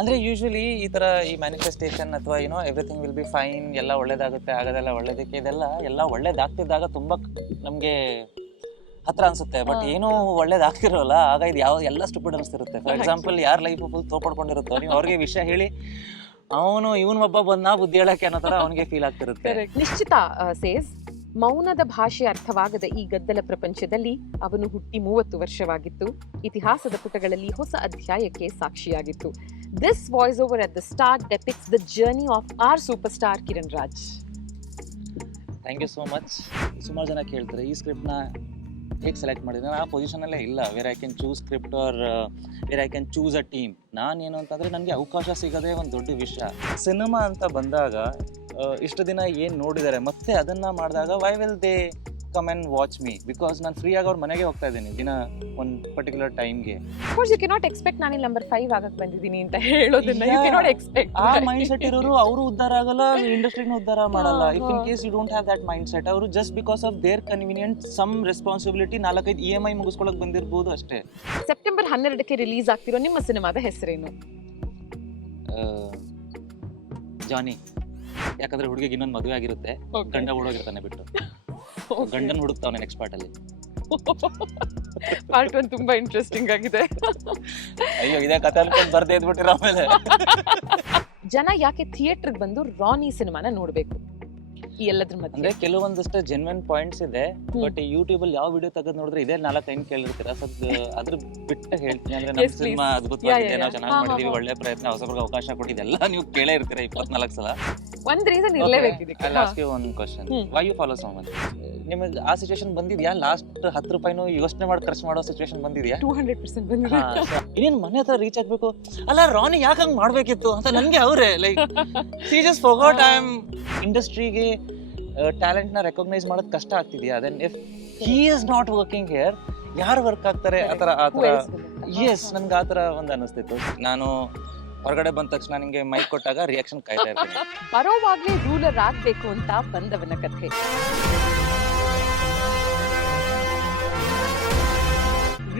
ಅಂದ್ರೆ ಯೂಶಲಿ ಈ ತರ ಈ ಮ್ಯಾನಿಫೆಸ್ಟೇಷನ್ ಅಥವಾ ಎವ್ರಿಥಿಂಗ್ ವಿಲ್ ಬಿ ಫೈನ್, ಎಲ್ಲ ಒಳ್ಳೇದಾಗುತ್ತೆ, ಆಗೋದೆಲ್ಲ ಒಳ್ಳೇದಕ್ಕೆ, ಎಲ್ಲ ಒಳ್ಳೇದಾಗ್ತಿದ್ದಾಗ ತುಂಬಾ ನಮ್ಗೆ ಹತ್ರ ಅನ್ಸುತ್ತೆ. ಬಟ್ ಏನೂ ಒಳ್ಳೇದಾಗ್ತಿರೋಲ್ಲ, ಆಗ ಇದು ಎಲ್ಲ ಸ್ಟುಪಿಡ್ ಅನಿಸ್ತಿರುತ್ತೆ. ಫಾರ್ ಎಕ್ಸಾಂಪಲ್, ಯಾರ ಲೈಫ್ ಫುಲ್ ತೋಪಡ್ಕೊಂಡಿರುತ್ತೋ, ನೀವು ಅವ್ರಿಗೆ ವಿಷಯ ಹೇಳಿ ಇವನ್ ಒಬ್ಬ ಬಂದ ಬುದ್ಧಿ ಹೇಳಕ್ಕೆ ಅನ್ನೋ ತರ ಅವನಿಗೆ ಫೀಲ್ ಆಗ್ತಿರುತ್ತೆ. ನಿಶ್ಚಿತ ಸೇಸ್, ಮೌನದ ಭಾಷೆ ಅರ್ಥವಾಗದ ಈ ಗದ್ದಲ ಪ್ರಪಂಚದಲ್ಲಿ ಅವನು ಹುಟ್ಟಿ 30 ವರ್ಷವಾಗಿತ್ತು. ಇತಿಹಾಸದ ಪುಟಗಳಲ್ಲಿ ಹೊಸ ಅಧ್ಯಾಯಕ್ಕೆ ಸಾಕ್ಷಿಯಾಗಿತ್ತು. This voice over at the start depicts the journey of our superstar Kiran Raj. Thank you so much. ಸುಮಾರು ಜನ ಕೇಳ್ತಾರೆ ಈ ಸ್ಕ್ರಿಪ್ಟ್ನ ಹೇಗೆ ಸೆಲೆಕ್ಟ್ ಮಾಡಿದ್ರೆ. ನಾನು ಆ ಪೊಸಿಷನಲ್ಲೇ ಇಲ್ಲ where I can choose script or where I can choose a team. ನಾನೇನು ಅಂತಂದರೆ ನನಗೆ ಅವಕಾಶ ಸಿಗೋದೇ ಒಂದು ದೊಡ್ಡ ವಿಷಯ. ಸಿನಿಮಾ ಅಂತ ಬಂದಾಗ ಇಷ್ಟು ದಿನ ಏನು ನೋಡಿದ್ದಾರೆ ಮತ್ತೆ ಅದನ್ನು ಮಾಡಿದಾಗ why will they come and watch me? Because ನಾನು ಫ್ರೀಯಾಗಿ ಅವ್ರ ಮನೆಗೆ ಹೋಗ್ತಾ ಇದ್ದೀನಿ ದಿನ ಒಂದು ಪರ್ಟಿಕ್ಯುಲರ್ ಟೈಮ್ಗೆ. ಯು ಕೆನಾಟ್ ಎಕ್ಸ್ಪೆಕ್ಟ್ ನಾನು ನಂಬರ್ 5 ಆಗಕ್ಕೆ ಬಂದಿದ್ದೀನಿ ಅಂತ ಹೇಳೋದನ್ನ ಯು ಕೆನಾಟ್ ಎಕ್ಸ್ಪೆಕ್ಟ್. ಆ ಮೈಂಡ್ ಸೆಟ್ ಇರೋರು ಅವರು ಉದ್ಧಾರ ಆಗಲ್ಲ, ಇಂಡಸ್ಟ್ರಿನೂ ಉದ್ಧಾರ ಮಾಡಲ್ಲ. If in case you don't have that mindset, ಅವರು just because of their convenient some responsibility 4-5 EMI ಮುಗಿಸ್ಕೊಳಕ್ ಬಂದಿರ್ಬೋದು ಅಷ್ಟೇ. ಸೆಪ್ಟೆಂಬರ್ 12ಕ್ಕೆ ರಿಲೀಸ್ ಆಗ್ತಿರೋ ನಿಮ್ಮ ಸಿನಿಮಾದ ಹೆಸರೇನು? ಜಾನಿ. ಯಾಕಂದ್ರೆ ಹುಡುಗಿಗೆ ಇನ್ನೊಂದು ಮದುವೆ ಆಗಿರುತ್ತೆ, ಗಂಡ ಓಡೋಗಿರ್ತಾನೆ ಬಿಟ್ಟು, ಗಂಡನ್ ಹುಡುಕ್ತಾವನೆ ನೆಕ್ಸ್ಟ್ ಪಾರ್ಟ್ ಅಲ್ಲಿ. ಪಾರ್ಟ್ 1 ತುಂಬಾ ಇಂಟ್ರೆಸ್ಟಿಂಗ್ ಆಗಿದೆ. ಅಯ್ಯೋ, ಇದೇ ಕಥೆ ಅನ್ಕೊಂಡು ಬರ್ದೇ ಇದ್ಬಿಟ್ಟಿರ. ಆಮೇಲೆ ಜನ ಯಾಕೆ ಥಿಯೇಟರ್ಗೆ ಬಂದು ರಾನಿ ಸಿನಿಮಾನ ನೋಡ್ಬೇಕು? ಈ ಎಲ್ಲದ್ರ ಮಧ್ಯೆ ಅಂದ್ರೆ ಕೆಲವೊಂದಷ್ಟು ಜೆನ್ಯೂನ್ ಪಾಯಿಂಟ್ಸ್ ಇದೆ. ಬಟ್ ಯೂಟ್ಯೂಬ್ ಅಲ್ಲಿ ಯಾವ ವಿಡಿಯೋ ತೆಗೆದು ನೋಡಿದ್ರೆ ಇದೇ 4-5 ಕೇಳಿರ್ತೀರ. ಅದ್ರ ಬಿಟ್ಟು ಹೇಳ್ತೀನಿ, ಅಂದ್ರೆ ನಮ್ಮ ಸಿನಿಮಾ ಅದ್ಭುತವಾಗಿದೆ, ನಾವು ಚೆನ್ನಾಗಿ ಮಾಡಿದೀವಿ, ಒಳ್ಳೆ ಪ್ರಯತ್ನ, ಹೊಸಬ್ರಿಗೆ ಅವಕಾಶ ಕೊಟ್ಟಿದ್ದೆಲ್ಲ ನೀವು ಕೇಳೇ ಇರ್ತೀರ 24 ಸಲ. ಒಂದ್ ರೀಸನ್ ಇರಲೇಬೇಕು. I'll ask you one question. Why you follow someone? ನಿಮಗೆ ಆ ಸಿಚುವೇಶನ್ ಬಂದಿದ್ಯಾ? ಲಾಸ್ಟ್ 10 ರೂಪಾಯಿನೂ ಯೋಚನೆ ಮಾಡಿ ಖರ್ಚು ಮಾಡೋ ಸಿಚುವೇಶನ್ ಬಂದಿದ್ಯಾ? 200% ಬಂದಿದೆ. ಇನ್ನೇನು ಮನೆ ಹತ್ರ ರೀಚ್ ಆಗ್ಬೇಕು, ಅಲ್ಲ ರಾನಿ ಯಾಕೆ ಹಂಗ್ ಮಾಡ್ಬೇಕಿತ್ತು ಅಂತ ನನ್ಗೆ ಅವ್ರೆ like she just forgot. I am ಇಂಡಸ್ಟ್ರಿಗೆ ಟ್ಯಾಲೆಂಟ್ ನ ರೆಕಗ್ನೈಸ್ ಮಾಡೋದು ಕಷ್ಟ ಆಗ್ತಿದ್ಯಾ? Then if he is not working here, ಯಾರು ವರ್ಕ್ ಆಗ್ತಾರೆ? ಆತರ ಎಸ್, ನನ್ಗೆ ಆತರ ಒಂದು ಅನಿಸ್ತಿತ್ತು. ನಾನು ಹೊರಗಡೆ ಬಂದ ತಕ್ಷಣ ನಿಂಗೆ ಮೈಕ್ ಕೊಟ್ಟಾಗ ರಿಯಾಕ್ಷನ್ ಕಾಯ್ತಾ ಇರ್ತೀನಿ. ಬರೋವಾಗ್ಲೇ ರೂಲರ್ ಆಗ್ಬೇಕು ಅಂತ ಬಂದವನ ಕಥೆ.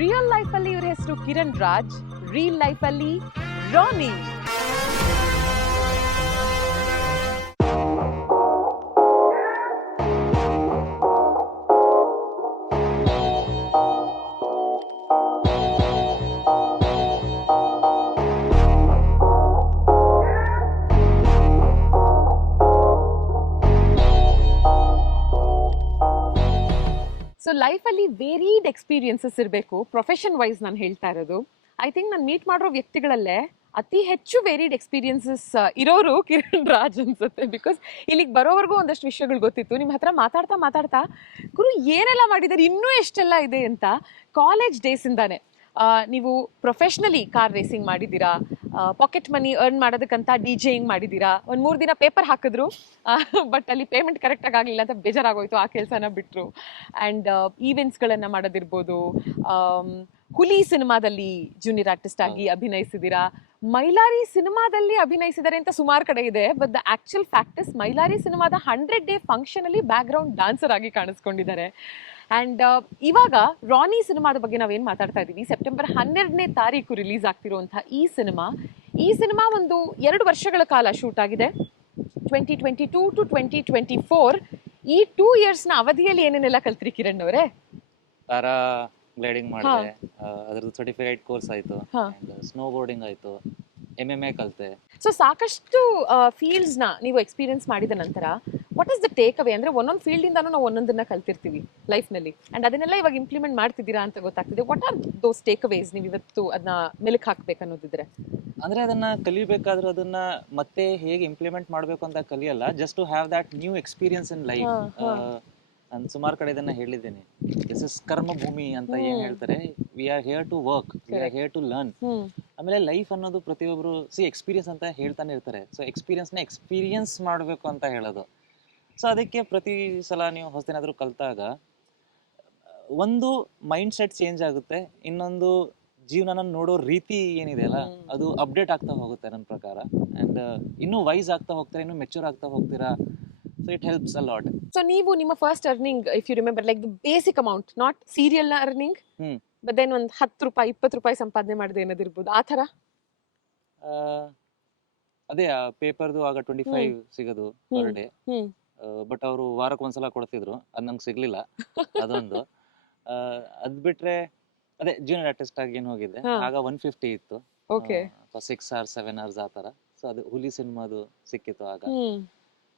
ರಿಯಲ್ ಲೈಫ್ ಅಲ್ಲಿ ಇವ್ರ ಹೆಸರು ಕಿರಣ್ ರಾಜ್, ರಿಯಲ್ ಲೈಫ್ ಅಲ್ಲಿ ರಾನಿ. ಸೊ ಲೈಫಲ್ಲಿ ವೇರಿಡ್ ಎಕ್ಸ್ಪೀರಿಯನ್ಸಸ್ ಇರಬೇಕು. ಪ್ರೊಫೆಷನ್ ವೈಸ್ ನಾನು ಹೇಳ್ತಾ ಇರೋದು. ಐ ಥಿಂಕ್ ನಾನು ಮೀಟ್ ಮಾಡಿರೋ ವ್ಯಕ್ತಿಗಳಲ್ಲೇ ಅತಿ ಹೆಚ್ಚು ವೇರಿಡ್ ಎಕ್ಸ್ಪೀರಿಯನ್ಸಸ್ ಇರೋರು ಕಿರಣ್ ರಾಜ್ ಅನ್ಸುತ್ತೆ. ಬಿಕಾಸ್ ಇಲ್ಲಿಗೆ ಬರೋವರೆಗೂ ಒಂದಷ್ಟು ವಿಷಯಗಳು ಗೊತ್ತಿತ್ತು. ನಿಮ್ಮ ಹತ್ರ ಮಾತಾಡ್ತಾ ಗುರು ಏನೆಲ್ಲ ಮಾಡಿದ್ದಾರೆ, ಇನ್ನೂ ಎಷ್ಟೆಲ್ಲ ಇದೆ ಅಂತ. ಕಾಲೇಜ್ ಡೇಸಿಂದಾನೆ ನೀವು ಪ್ರೊಫೆಷ್ನಲಿ ಕಾರ್ ರೇಸಿಂಗ್ ಮಾಡಿದ್ದೀರಾ, ಪಾಕೆಟ್ ಮನಿ ಅರ್ನ್ ಮಾಡೋದಕ್ಕಂತ ಡಿಜೆಯಿಂಗ್ ಮಾಡಿದ್ದೀರಾ. 1-3 ದಿನ ಪೇಪರ್ ಹಾಕಿದ್ರು, ಬಟ್ ಅಲ್ಲಿ ಪೇಮೆಂಟ್ ಕರೆಕ್ಟಾಗಿ ಆಗಲಿಲ್ಲ ಅಂತ ಬೇಜಾರಾಗೋಯ್ತು, ಆ ಕೆಲಸನ ಬಿಟ್ಟರು. ಆ್ಯಂಡ್ ಈವೆಂಟ್ಸ್ಗಳನ್ನು ಮಾಡೋದಿರ್ಬೋದು. ಹುಲಿ ಸಿನಿಮಾದಲ್ಲಿ ಜೂನಿಯರ್ ಆರ್ಟಿಸ್ಟ್ ಆಗಿ ಅಭಿನಯಿಸಿದ್ದೀರಾ. ಮೈಲಾರಿ ಸಿನಿಮಾದಲ್ಲಿ ಅಭಿನಯಿಸಿದ್ದಾರೆ ಅಂತ ಸುಮಾರು ಕಡೆ ಇದೆ. But the actual fact is Mylari ಸಿನಿಮಾದ 100 ಡೇ ಫಂಕ್ಷನ್ ಅಲ್ಲಿ ಬ್ಯಾಕ್ ಗ್ರೌಂಡ್ ಡಾನ್ಸರ್ ಆಗಿ ಕಾಣಿಸ್ಕೊಂಡಿದ್ದಾರೆ. ಆ್ಯಂಡ್ ಇವಾಗ ರಾನಿ ಸಿನಿಮಾದ ಬಗ್ಗೆ ನಾವೇನು ಮಾತಾಡ್ತಾ ಇದ್ದೀವಿ, ಸೆಪ್ಟೆಂಬರ್ 12ನೇ ತಾರೀಕು ರಿಲೀಸ್ ಆಗ್ತಿರುವಂಥ ಈ ಸಿನಿಮಾ ಒಂದು 2 ವರ್ಷಗಳ ಕಾಲ ಶೂಟ್ ಆಗಿದೆ. 2022 to 2024. ಈ 2 yearsನ ಅವಧಿಯಲ್ಲಿ ಏನೇನೆಲ್ಲ ಕಲ್ತ್ರಿ ಕಿರಣ್ ಅವರೇ? ಪ್ಯಾರಾ ಗ್ಲೈಡಿಂಗ್ ಮಾಡಿದೆ, ಅದ್ರದ್ದು ಸರ್ಟಿಫಿಕೇಟ್ ಕೋರ್ಸ್ ಆಯ್ತು, ಸ್ನೋ ಬೋರ್ಡಿಂಗ್ ಆಯ್ತು, MMA ಕಲಿತೆ. ಸೊ ಸಾಕಷ್ಟು ಫೀಲ್ಡ್ಸ್ನ ನೀವು ಎಕ್ಸ್ಪೀರಿಯನ್ಸ್ ಮಾಡಿದ ನಂತರ what is the take away? ಅಂದರೆ ಒಂದೊಂದು ಫೀಲ್ಡಿಂದಾನು ನಾವು ಒಂದೊಂದನ್ನ ಕಲ್ತಿರ್ತೀವಿ ಲೈಫ್ನಲ್ಲಿ, ಆ್ಯಂಡ್ ಅದನ್ನೆಲ್ಲ ಇವಾಗ ಇಂಪ್ಲಿಮೆಂಟ್ ಮಾಡ್ತಿದ್ದೀರಾ ಅಂತ ಗೊತ್ತಾಗ್ತಿದೆ. ವಾಟ್ ಆರ್ ದೋಸ್ ಟೇಕ್ ಅವೇಸ್ ನೀವು ಇವತ್ತು ಅದನ್ನ ಮೆಲುಕು ಹಾಕ್ಬೇಕು ಅನ್ನೋದಿದ್ರೆ? ಅಂದ್ರೆ ಅದನ್ನ ಕಲಿಬೇಕಾದ್ರೆ ಅದನ್ನ ಮತ್ತೆ ಹೇಗೆ ಇಂಪ್ಲಿಮೆಂಟ್ ಮಾಡಬೇಕು ಅಂತ ಕಲಿಯಲ್ಲ, just to have that new experience in life. ನಾನು ಸುಮಾರು ಕಡೆ ಇದನ್ನ ಹೇಳಿದ್ದೇನೆ, ದಿಸ್ ಇಸ್ ಕರ್ಮ ಭೂಮಿ ಅಂತ ಏನ್ ಹೇಳ್ತಾರೆ. We are here to work, we are here to learn. ಆಮೇಲೆ ಲೈಫ್ ಅನ್ನೋದು ಪ್ರತಿಯೊಬ್ಬರು ಎಕ್ಸ್ಪೀರಿಯನ್ಸ್ ಅಂತ ಹೇಳ್ತಾನೆ ಇರ್ತಾರೆ. ಸೊ ಎಕ್ಸ್ಪೀರಿಯನ್ಸ್ ಮಾಡಬೇಕು ಅಂತ ಹೇಳೋದು. ಸೊ ಅದಕ್ಕೆ ಪ್ರತಿ ಸಲ ನೀವು ಹೊಸದೇನಾದ್ರೂ ಕಲ್ತಾಗ ಒಂದು ಮೈಂಡ್ ಸೆಟ್ ಚೇಂಜ್ ಆಗುತ್ತೆ, ಇನ್ನೊಂದು ಜೀವನನ ನೋಡೋ ರೀತಿ ಏನಿದೆ ಅಲ್ಲ ಅದು ಅಪ್ಡೇಟ್ ಆಗ್ತಾ ಹೋಗುತ್ತೆ ನನ್ನ ಪ್ರಕಾರ. ಆ್ಯಂಡ್ ಇನ್ನೂ ವೈಸ್ ಆಗ್ತಾ ಹೋಗ್ತೀರಾ, ಇನ್ನೂ ಮೆಚೂರ್ ಆಗ್ತಾ ಹೋಗ್ತೀರಾ. So it helps a lot. So ನೀವು ನಿಮ್ಮ first earning, if you remember, like the basic amount, not serial earning, but then ಒಂದು 10 ರೂಪಾಯಿ 20 ರೂಪಾಯಿ ಸಂಪಾದನೆ ಮಾಡಿದೆ ಏನದಿರ್ಬೋದು ಆ ಥರ? ಅದೇ ಪೇಪರ್ದು ಆಗ 25 ಸಿಗೋದು ಪರ್ ಡೇ. ಹ್ಮ್ ಬಟ್ ಅವರು ವಾರಕ್ಕೆ ಒಂದ್ಸಲ ಕೊಡ್ತಿದ್ರು, ಅದು ನಂಗೆ ಸಿಗ್ಲಿಲ್ಲ. ಅದೊಂದು ಅದ್ ಬಿಟ್ರೆ ಅದೇ ಜೂನಿಯರ್ ಆರ್ಟಿಸ್ಟ್ ಆಗಿ ಏನು ಹೋಗಿದ್ದೆ, ಹಾ. ಆಗ 150 ಇತ್ತು. ಓಕೆ 6 hours 7 hours ಆ ತರ. ಸೊ ಅದು ಹುಲಿ ಸಿನಿಮಾದು ಸಿಕ್ಕಿತ್ತು ಆಗ. ಹ್ಮ್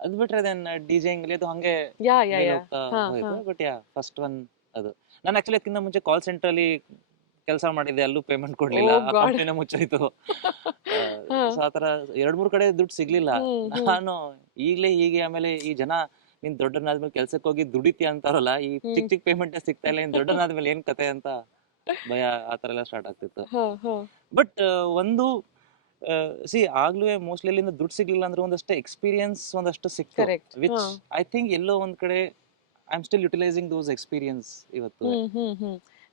ಅದ್ ಬಿಟ್ರೆ ದೆನ್ ಡಿಜೆಯಿಂಗ್ ಅದು ಹಂಗೆ ಯಾ ಮೇಲೆ ಯಾ ಹೋಗ್ತಾ ಹಾ ಹೋಯ್ತು. ಹಾ ಬಟ್ ಫಸ್ಟ್ ಒನ್ ಅದು. ನಾನು ಆಕ್ಚುಲಿ ಅದಕ್ಕಿಂತ ಮುಂಚೆ ಕಾಲ್ ಸೆಂಟರ್ ಅಲ್ಲಿ ಕೆಲಸ ಮಾಡಿದ್ದೆ, ಅಲ್ಲೂ ಪೇಮೆಂಟ್ ಕೊಡ್ಲಿಲ್ಲ, Oh ಆ God. ಕಂಪ್ನಿನ ಮುಚ್ಚೋಯ್ತು. ಹಾ. ಸೊ ಆತರ 2-3 ಕಡೆ ದುಡ್ಡು ಸಿಗ್ಲಿಲ್ಲ. ಹ್ಮ್ ನಾನು ಈಗ್ಲೇ ಹೀಗೆ, ಆಮೇಲೆ ಈ ಜನ ನೀನ್ ದೊಡ್ಡನಾದ್ಮೇಲೆ ಕೆಲ್ಸಕ್ಕೆ ಹೋಗಿ ದುಡಿತೀಯ ಅಂತಾರಲ್ಲ, ಈ ಚಿಕ್ಕ ಚಿಕ್ಕ ಪೇಮೆಂಟ್ ಸಿಗ್ತಾ ಇಲ್ಲ, ಇನ್ ದೊಡ್ಡನಾದ್ಮೇಲೆ ಏನ್ ಕತೆ ಅಂತ ಭಯ ಆತರ ಎಲ್ಲ ಸ್ಟಾರ್ಟ್ ಆಗ್ತಿತ್ತು. ಹಾ ಹಾ ಬಟ್ ಒಂದು ಆಗ್ಲೂ ಮೋಸ್ಟ್ಲಿ ಅಲ್ಲಿಂದ ದುಡ್ಡು ಸಿಗ್ಲಿಲ್ಲ ಅಂದ್ರೆ ಒಂದಷ್ಟು ಎಕ್ಸ್ಪೀರಿಯನ್ಸ್ ಒಂದಷ್ಟು ಸಿಕ್ತು, ಕರೆಕ್ಟ್. ವಿಚ್ ಐ ಥಿಂಕ್ ಎಲ್ಲೋ ಒಂದ್ ಕಡೆ I am still utilising those experience ಇವತ್ತು.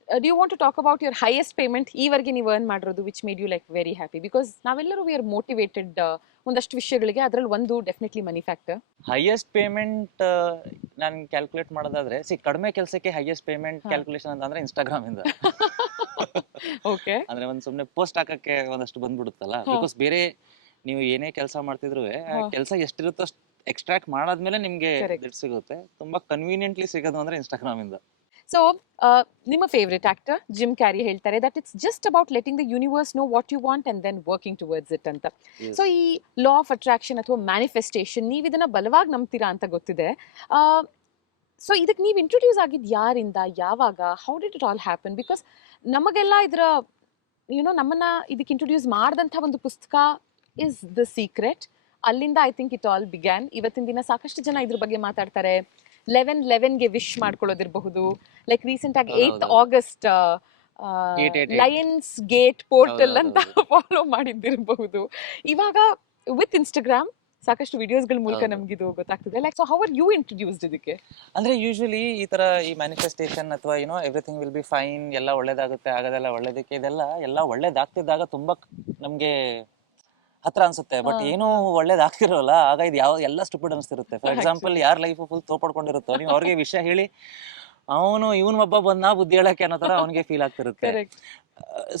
Do you want to talk about your highest payment ಈವರೆಗೆ ನೀವು earn ಮಾಡಿರೋದು, which made you like very happy? Because ನಾವೆಲ್ಲರೂ we are motivated ಒಂದಷ್ಟು ವಿಷಯಗಳಿಗೆ, ಅದ್ರಲ್ಲಿ ಒಂದು ಡೆಫಿನೆಟ್ಲಿ ಮನಿ ಫ್ಯಾಕ್ಟರ್. ಹೈಯೆಸ್ಟ್ ಪೇಮೆಂಟ್ ನಾನು ಕ್ಯಾಲ್ಕುಲೇಟ್ ಮಾಡೋದಾದ್ರೆ, ಕಡಿಮೆ ಕೆಲಸಕ್ಕೆ ಹೈಯೆಸ್ಟ್ ಪೇಮೆಂಟ್ ಹಾ. ಕ್ಯಾಲ್ಕುಲೇಷನ್ ಅಂತಂದ್ರೆ ಇನ್ಸ್ಟಾಗ್ರಾಮ್ ಇಂದ. ಓಕೆ ಅಂದ್ರೆ ಒಂದ್ ಸುಮ್ನೆ ಪೋಸ್ಟ್ ಹಾಕಕ್ಕೆ ಒಂದಷ್ಟು ಬಂದ್ಬಿಡುತ್ತಲ್ಲ, ಹಾ. ಬಿಕಾಸ್ ಬೇರೆ ನೀವು ಏನೇ ಕೆಲಸ ಮಾಡ್ತಿದ್ರು ಹಾ. ಕೆಲಸ ಎಷ್ಟಿರುತ್ತೋ ಅಷ್ಟು ಎಕ್ಸ್ಟ್ರಾಕ್ಟ್ ಮಾಡಾದ್ಮೇಲೆ ನಿಮ್ಗೆ Correct. ದುಡ್ಡು ಸಿಗುತ್ತೆ. ತುಂಬಾ ಕನ್ವೀನಿಯಂಟ್ಲಿ ಸಿಗೋದು ಅಂದ್ರೆ ಇನ್ಸ್ಟಾಗ್ರಾಮ್ ಇಂದ. ಸೊ ನಿಮ್ಮ ಫೇವ್ರೆಟ್ ಆಕ್ಟರ್ ಜಿಮ್ ಕ್ಯಾರಿ ಹೇಳ್ತಾರೆ that it's just about letting the universe know what you want and then working towards it ಅಂತ. Yes. ಸೊ ಈ ಲಾ ಆಫ್ ಅಟ್ರಾಕ್ಷನ್ ಅಥವಾ ಮ್ಯಾನಿಫೆಸ್ಟೇಷನ್, ನೀವು ಇದನ್ನ ಬಲವಾಗಿ ನಂಬ್ತೀರಾ ಅಂತ ಗೊತ್ತಿದೆ. ಸೊ ಇದಕ್ಕೆ ನೀವು ಇಂಟ್ರೊಡ್ಯೂಸ್ ಆಗಿದ್ದು ಯಾರಿಂದ, ಯಾವಾಗ, how did it all happen? Because ನಮಗೆಲ್ಲ ಇದರ ನಮ್ಮನ್ನ ಇದಕ್ಕೆ ಇಂಟ್ರೊಡ್ಯೂಸ್ ಮಾಡಿದಂಥ ಒಂದು ಪುಸ್ತಕ ಇಸ್ ದ ಸೀಕ್ರೆಟ್. ಅಲ್ಲಿಂದ I think it all began. ಇವತ್ತಿನ ದಿನ ಸಾಕಷ್ಟು ಜನ ಇದ್ರ ಬಗ್ಗೆ ಮಾತಾಡ್ತಾರೆ. 11/11ಗೆ ವಿಶ್ ಮಾಡ್ಕೊಳ್ಳೋದಿರಬಹುದು, ಲೈಕ್ ರೀಸೆಂಟ್ ಆಗಿ 8th August 888. Lions Gate portal ಅಂತ ಹೌದು. ಫಾಲೋ ಮಾಡಿದ್ದಿರಬಹುದು. ಇವಾಗ ವಿತ್ ಇನ್ಸ್ಟಾಗ್ರಾಮ್ ಸಾಕಷ್ಟು ವಿಡಿಯೋಸ್ಗಳ ಮೂಲಕ ಹೌದು. ನಮ್ಗಿದು ಗೊತ್ತಾಗ್ತದೆ. Like so how are you introduced ಇದಕ್ಕೆ? ಅಂದ್ರೆ ಯೂಶಲಿ ಈ ತರ ಈ ಮ್ಯಾನಿಫೆಸ್ಟೇಷನ್ ಅಥವಾ ಎವ್ರಿಥಿಂಗ್ ವಿಲ್ ಬಿ ಫೈನ್, ಎಲ್ಲ ಒಳ್ಳೇದಾಗುತ್ತೆ, ಆಗೋದೆಲ್ಲ ಒಳ್ಳೇದಕ್ಕೆ, ಇದೆಲ್ಲ ಒಳ್ಳೇದಾಗ್ತಿದ್ದಾಗ ತುಂಬಾ ನಮ್ಗೆ ಹತ್ರ ಅನ್ಸುತ್ತೆ. ಬಟ್ ಹಾ. ಏನು ಒಳ್ಳೇದಾಗ್ತಿರೋಲ್ಲ, ಆಗ ಇದು ಎಲ್ಲ ಸ್ಟುಪಿಡ್ ಅನ್ಸ್ತಿರುತ್ತೆ. ಫಾರ್ ಎಕ್ಸಾಂಪಲ್, ಯಾರ ಲೈಫ್ ಫುಲ್ ತೋಪಡ್ಕೊಂಡಿರುತ್ತೋ, ನೀವು ಅವ್ರಿಗೆ ವಿಷಯ ಹೇಳಿ ಅವನು ಇವನ್ ಒಬ್ಬ ಬಂದ ಬುದ್ಧಿ ಹೇಳಕ್ಕೆ ಅನ್ನೋ ತರ ಅವನಿಗೆ ಫೀಲ್ ಆಗ್ತಿರುತ್ತೆ. ಕರೆಕ್ಟ್.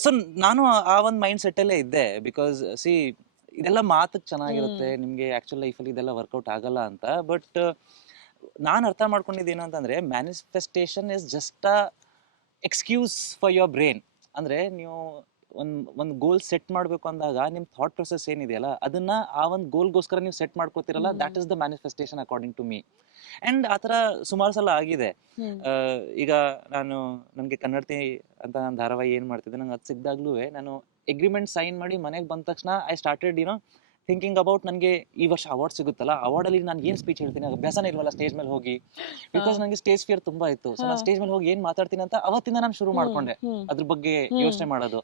ಸೊ ನಾನು ಆ ಒಂದು ಮೈಂಡ್ ಸೆಟ್ ಅಲ್ಲೇ ಇದ್ದೆ. ಬಿಕಾಸ್ ಇದೆಲ್ಲ ಮಾತಕ್ಕೆ ಚೆನ್ನಾಗಿರುತ್ತೆ, ನಿಮ್ಗೆ ಆಕ್ಚುಲ್ ಲೈಫಲ್ಲಿ ಇದೆಲ್ಲ ವರ್ಕೌಟ್ ಆಗಲ್ಲ ಅಂತ. ಬಟ್ ನಾನು ಅರ್ಥ ಮಾಡ್ಕೊಂಡಿದ್ದೇನು ಅಂತಂದ್ರೆ, manifestation is just a excuse for your brain. ಅಂದ್ರೆ ನೀವು ಒಂದು ಗೋಲ್ ಸೆಟ್ ಮಾಡ್ಬೇಕು ಅಂದಾಗ ನಿಮ್ ಥಾಟ್ ಪ್ರೊಸೆಸ್ ಏನಿದೆಯಲ್ಲ, ಅದನ್ನ ಆ ಒಂದು ಗೋಲ್ಗೋಸ್ಕರ ನೀವು ಸೆಟ್ ಮಾಡ್ಕೋತಿರಲ್ಲ, that is the manifestation according to me. And ಆ ಥರ ಸುಮಾರು ಸಲ ಆಗಿದೆ. ಈಗ ನನ್ಗೆ ಕನ್ನಡತಿ ಅಂತ ನಾನು ಧಾರಾವಾಹಿ ಏನ್ ಮಾಡ್ತಿದ್ದೆ, ನಂಗೆ ಅದು ಸಿಕ್ದಾಗ್ಲೂ ನಾನು ಅಗ್ರಿಮೆಂಟ್ ಸೈನ್ ಮಾಡಿ ಮನೆಗೆ ಬಂದ ತಕ್ಷಣ ಐ ಸ್ಟಾರ್ಟೆಡ್ ಥಿಂಕಿಂಗ್ ಅಬೌಟ್ ನನಗೆ ಈ ವರ್ಷ ಅವಾರ್ಡ್ ಸಿಗುತ್ತಲ್ಲ, ಅವಾರ್ಡಲ್ಲಿ ನಾನು ಏನು ಸ್ಪೀಚ್ ಹೇಳ್ತೀನಿ, ಅಭ್ಯಾಸನೇ ಇಲ್ವಲ್ಲ ಸ್ಟೇಜ್ ಮೇಲೆ ಹೋಗಿ. ಬಿಕಾಸ್ ನನಗೆ ಸ್ಟೇಜ್ ಫಿಯರ್ ತುಂಬಾ ಇತ್ತು. ಸೊ ನಾನು ಸ್ಟೇಜ್ ಮೇಲೆ ಹೋಗಿ ಏನ್ ಮಾತಾಡ್ತೀನಿ ಅಂತ ಅವತ್ತಿಂದ ನಾನು ಶುರು ಮಾಡ್ಕೊಂಡೆ ಅದ್ರ ಬಗ್ಗೆ ಯೋಚನೆ ಮಾಡೋದು.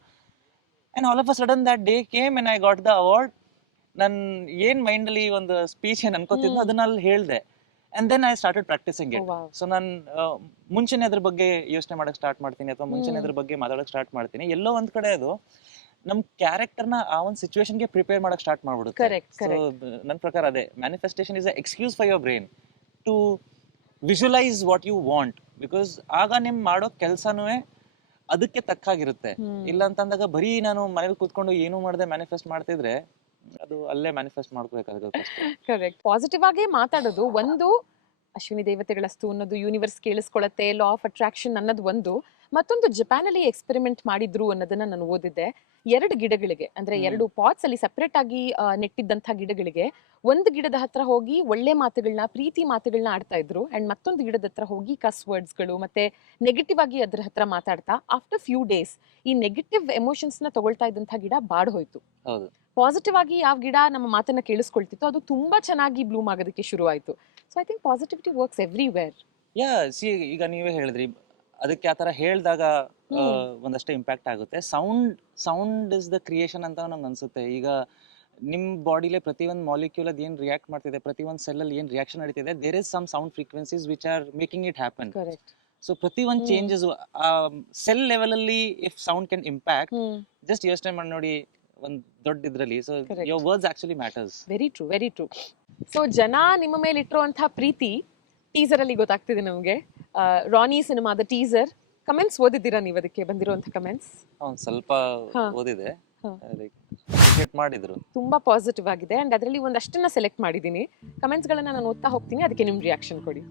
And all of a sudden that day came and I got the award. ನನ್ ಏನ್ ಮೈಂಡ್ ಅಲ್ಲಿ ಒಂದು ಸ್ಪೀಚ್ ಏನ್ ಅನ್ಕೋತಿದ್ನೋ ಅದನ್ನ ಅಲ್ಲಿ ಹೇಳ್ದೆ. And then I started practising it. So ನಾನು ಮುಂಚೆನೆ ಅದ್ರ ಬಗ್ಗೆ ಯೋಚನೆ ಮಾಡಕ್ ಸ್ಟಾರ್ಟ್ ಮಾಡ್ತೀನಿ, ಅಥವಾ ಮುಂಚೆನೆ ಅದ್ರ ಬಗ್ಗೆ ಮಾತಾಡಕ್ ಸ್ಟಾರ್ಟ್ ಮಾಡ್ತೀನಿ. ಎಲ್ಲೋ ಒಂದ್ ಕಡೆ ಅದು ನಮ್ ಕ್ಯಾರೆಕ್ಟರ್ನ ಆ ಒಂದು ಸಿಚುವೇಶನ್ಗೆ ಪ್ರಿಪೇರ್ ಮಾಡಕ್ ಸ್ಟಾರ್ಟ್ ಮಾಡ್ಬಿಡುತ್ತೆ. Correct, ಸೊ ನನ್ನ ಪ್ರಕಾರ ಅದೇ manifestation is a excuse for your brain to visualise what you want. Because ಆಗ ನಿಮ್ ಮಾಡೋ ಕೆಲ್ಸನೂ ಅದಕ್ಕೆ ತಕ್ಕಾಗಿರುತ್ತೆ. ಇಲ್ಲ ಅಂತಂದಾಗ ಬರೀ ನಾನು ಮನೇಲಿ ಕೂತ್ಕೊಂಡು ಏನು ಮಾಡದೆ ಮ್ಯಾನಿಫೆಸ್ಟ್ ಮಾಡ್ತಿದ್ರೆ ಅದು ಅಲ್ಲೇ ಮ್ಯಾನಿಫೆಸ್ಟ್ ಮಾಡ್ಕೋಬೇಕಾಗುತ್ತೆ. ಕರೆಕ್ಟ್. ಪಾಸಿಟಿವ್ ಆಗೇ ಮಾತಾಡೋದು ಒಂದು, ಅಶ್ವಿನಿ ದೇವತೆಗಳಸ್ತು ಅನ್ನೋದು ಯೂನಿವರ್ಸ್ ಕೇಳಿಸ್ಕೊಳತ್ತೆ, ಲಾ ಆಫ್ ಅಟ್ರಾಕ್ಷನ್ ಅನ್ನೋದು ಒಂದು. ಮತ್ತೊಂದು ಜಪಾನ್ ಅಲ್ಲಿ ಎಕ್ಸ್ಪೆರಿಮೆಂಟ್ ಮಾಡಿದ್ರು ಅನ್ನೋದನ್ನ ನಾನು ಓದಿದ್ದೆ. 2 ಗಿಡಗಳಿಗೆ, ಅಂದ್ರೆ 2 ಪಾಟ್ಸ್ ಅಲ್ಲಿ ಸೆಪರೇಟ್ ಆಗಿ ನೆಟ್ಟಿದ್ದಂಥ ಗಿಡಗಳಿಗೆ, ಒಂದು ಗಿಡದ ಹತ್ರ ಹೋಗಿ ಒಳ್ಳೆ ಮಾತುಗಳನ್ನ, ಪ್ರೀತಿ ಮಾತುಗಳನ್ನ ಆಡ್ತಾ ಇದ್ರು. ಅಂಡ್ ಮತ್ತೊಂದು ಗಿಡದ ಹತ್ರ ಹೋಗಿ ಕಸ್ ವರ್ಡ್ಸ್ಗಳು ಮತ್ತೆ ನೆಗೆಟಿವ್ ಆಗಿ ಅದ್ರ ಹತ್ರ ಮಾತಾಡ್ತಾ, ಆಫ್ಟರ್ ಫ್ಯೂ ಡೇಸ್ ಈ ನೆಗೆಟಿವ್ ಎಮೋಷನ್ಸ್ ನ ತಗೊಳ್ತಾ ಇದ್ದಂಥ ಗಿಡ ಬಾಡ್ ಹೋಯ್ತು. ಹೌದು. ಪಾಸಿಟಿವ್ ಆಗಿ ಯಾವ ಗಿಡ ನಮ್ಮ ಮಾತನ್ನ ಕೇಳಿಸ್ಕೊಳ್ತಿತ್ತು ಅದು ತುಂಬಾ ಚೆನ್ನಾಗಿ ಬ್ಲೂಮ್ ಆಗೋದಕ್ಕೆ ಶುರು ಆಯ್ತು. So I think positivity works everywhere. ಈಗ ನೀವೇ ಹೇಳಿದ್ರಿ, ಅದಕ್ಕೆ ಆತರ ಹೇಳಿದಾಗ ಒಂದಷ್ಟೇ ಇಂಪ್ಯಾಕ್ಟ್ ಆಗುತ್ತೆ. ಸೌಂಡ್ ಇಸ್ ದ ಕ್ರಿಯೇಷನ್ ಅಂತ ನಂಗೆ ಅನ್ಸುತ್ತೆ. ಈಗ ನಿಮ್ ಬಾಡಿಲೆ ಪ್ರತಿ ಒಂದು ಮಾಲಿಕ್ಯೂಲ್ ಅದ್ ಏನ್ ರಿಯಾಕ್ಟ್ ಮಾಡ್ತಿದೆ, ಪ್ರತಿ ಒಂದು ಸೆಲ್ ಅಲ್ಲಿ ಏನ್ ರಿಯಾಕ್ಷನ್ ನಡೀತಿದೆ, there is some sound frequencies which are making it happen. Correct. So ಪ್ರತಿ ಒಂದು ಚೇಂಜಸ್ ಸೆಲ್ ಲೆವೆಲ್ ಅಲ್ಲಿ if sound can impact, just ಯೋಚನೆ ಮಾಡಿ ನೋಡಿ ಒಂದ್ ದೊಡ್ಡ ಇದ್ರಲ್ಲಿ. So your words actually matters. Very true, very true. So ಜನ ನಿಮ್ಮ ಮೇಲೆ ಇಟ್ಟಿರುವಂತಹ ಪ್ರೀತಿ ಟೀಸರ್ ಅಲ್ಲಿ ಗೊತ್ತಾಗ್ತಿದೆ ನಮ್ಗೆ. ರಾನಿ ಸಿನಿಮಾದ ಟೀಸರ್ ಕಮೆಂಟ್ಸ್ ಓದಿದ್ದೀರಾ ನೀವು? ಅದಕ್ಕೆ ಬಂದಿರುವಂತ ಕಮೆಂಟ್ಸ್ ಸ್ವಲ್ಪ ಓದಿದೆ. ಲೈಕ್ ಅಪ್ರಿಷಿಯೇಟ್ ಮಾಡಿದ್ರು. ತುಂಬಾ ಪಾಸಿಟಿವ್ ಆಗಿದೆ ಅಂಡ್ ಅದರಲ್ಲಿ ಒಂದಷ್ಟನ್ನ ಸೆಲೆಕ್ಟ್ ಮಾಡಿದ್ದೀನಿ. ಕಮೆಂಟ್ಸ್ಗಳನ್ನ ನಾನು ಓದ್ತಾ ಹೋಗ್ತೀನಿ, ಅದಕ್ಕೆ ನಿಮ್ ರಿಯಾಕ್ಷನ್ ಕೊಡಿ.